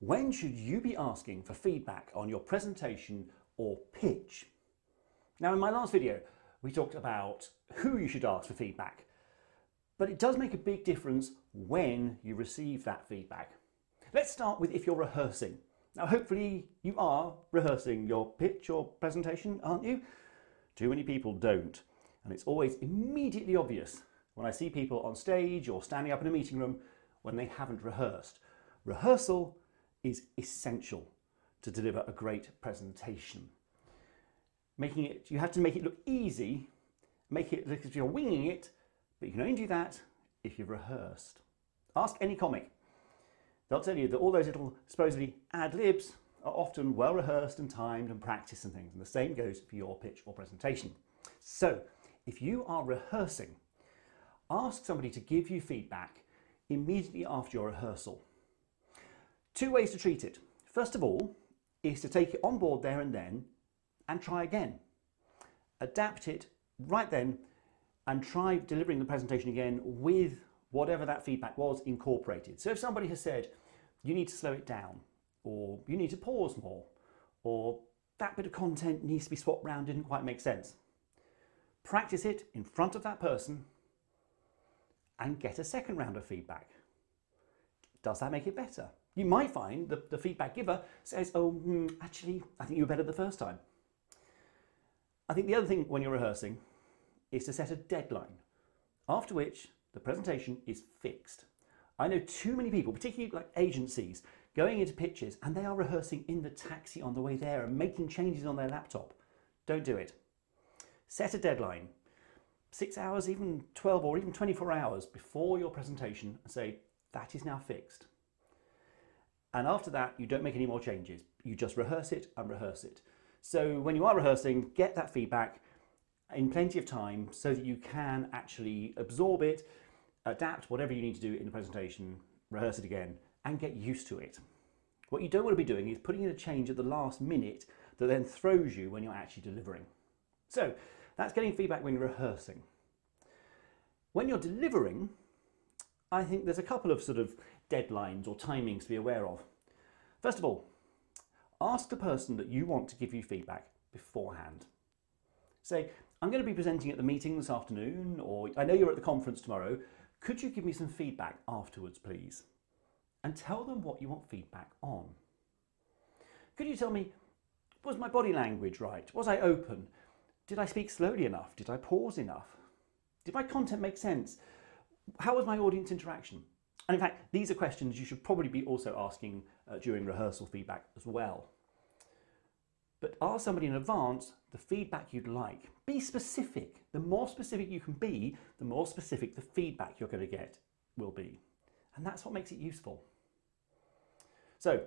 When should you be asking for feedback on your presentation or pitch? Now, in my last video, we talked about who you should ask for feedback, but it does make a big difference when you receive that feedback. Let's start with if you're rehearsing. Now, hopefully you are rehearsing your pitch or presentation, aren't you? Too many people don't, and it's always immediately obvious when I see people on stage or standing up in a meeting room when they haven't rehearsed. Rehearsal is essential to deliver a great presentation. You have to make it look easy, make it look as if you're winging it, but you can only do that if you've rehearsed. Ask any comic. They'll tell you that all those little supposedly ad-libs are often well rehearsed and timed and practiced and things, and the same goes for your pitch or presentation. So if you are rehearsing, ask somebody to give you feedback immediately after your rehearsal. Two ways to treat it. First of all is to take it on board there and then and try again. Adapt it right then and try delivering the presentation again with whatever that feedback was incorporated. So if somebody has said, you need to slow it down, or you need to pause more, or that bit of content needs to be swapped around, didn't quite make sense. Practice it in front of that person and get a second round of feedback. Does that make it better? You might find the feedback giver says, actually, I think you were better the first time. I think the other thing when you're rehearsing is to set a deadline, after which the presentation is fixed. I know too many people, particularly like agencies, going into pitches and they are rehearsing in the taxi on the way there and making changes on their laptop. Don't do it. Set a deadline, 6 hours, even 12 or even 24 hours before your presentation, and say, that is now fixed. And after that, you don't make any more changes. You just rehearse it and rehearse it. So when you are rehearsing, get that feedback in plenty of time so that you can actually absorb it, adapt whatever you need to do in the presentation, rehearse it again, and get used to it. What you don't want to be doing is putting in a change at the last minute that then throws you when you're actually delivering. So that's getting feedback when you're rehearsing. When you're delivering, I think there's a couple of sort of deadlines or timings to be aware of. First of all, ask the person that you want to give you feedback beforehand. Say, I'm going to be presenting at the meeting this afternoon, or I know you're at the conference tomorrow. Could you give me some feedback afterwards, please? And tell them what you want feedback on. Could you tell me, was my body language right? Was I open? Did I speak slowly enough? Did I pause enough? Did my content make sense? How was my audience interaction? And in fact, these are questions you should probably be also asking during rehearsal feedback as well. But ask somebody in advance the feedback you'd like. Be specific. The more specific you can be, the more specific the feedback you're going to get will be. And that's what makes it useful. So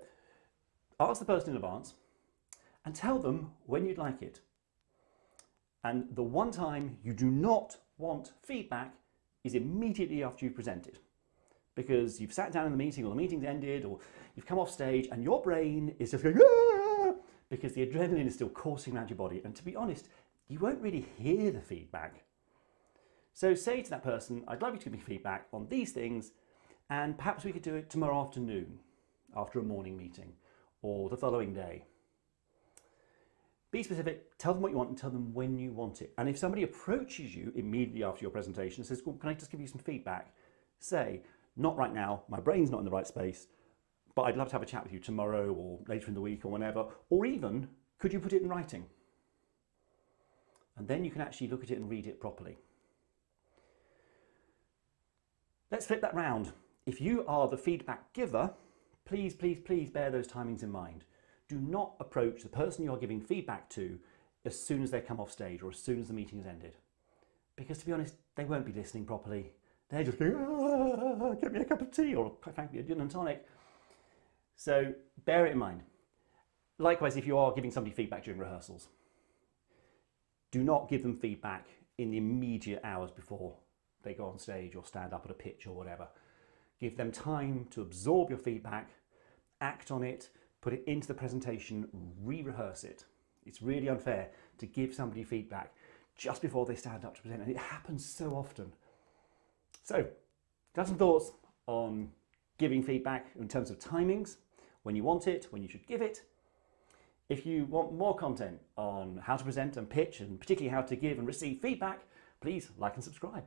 ask the person in advance and tell them when you'd like it. And the one time you do not want feedback is immediately after you've presented. Because you've sat down in the meeting or the meeting's ended or you've come off stage and your brain is just going, "Aah!" because the adrenaline is still coursing around your body. And to be honest, you won't really hear the feedback. So say to that person, I'd like you to give me feedback on these things, and perhaps we could do it tomorrow afternoon after a morning meeting or the following day. Be specific, tell them what you want and tell them when you want it. And if somebody approaches you immediately after your presentation and says, well, can I just give you some feedback? Say, not right now, my brain's not in the right space, but I'd love to have a chat with you tomorrow or later in the week or whenever, or even, could you put it in writing? And then you can actually look at it and read it properly. Let's flip that round. If you are the feedback giver, please, please, please bear those timings in mind. Do not approach the person you're giving feedback to as soon as they come off stage or as soon as the meeting has ended. Because to be honest, they won't be listening properly. They're just going, get me a cup of tea, or quite frankly, a gin and tonic. So bear it in mind. Likewise, if you are giving somebody feedback during rehearsals, do not give them feedback in the immediate hours before they go on stage or stand up at a pitch or whatever. Give them time to absorb your feedback, act on it, put it into the presentation, re-rehearse it. It's really unfair to give somebody feedback just before they stand up to present, and it happens so often. So, got some thoughts on giving feedback in terms of timings, when you want it, when you should give it. If you want more content on how to present and pitch, and particularly how to give and receive feedback, please like and subscribe.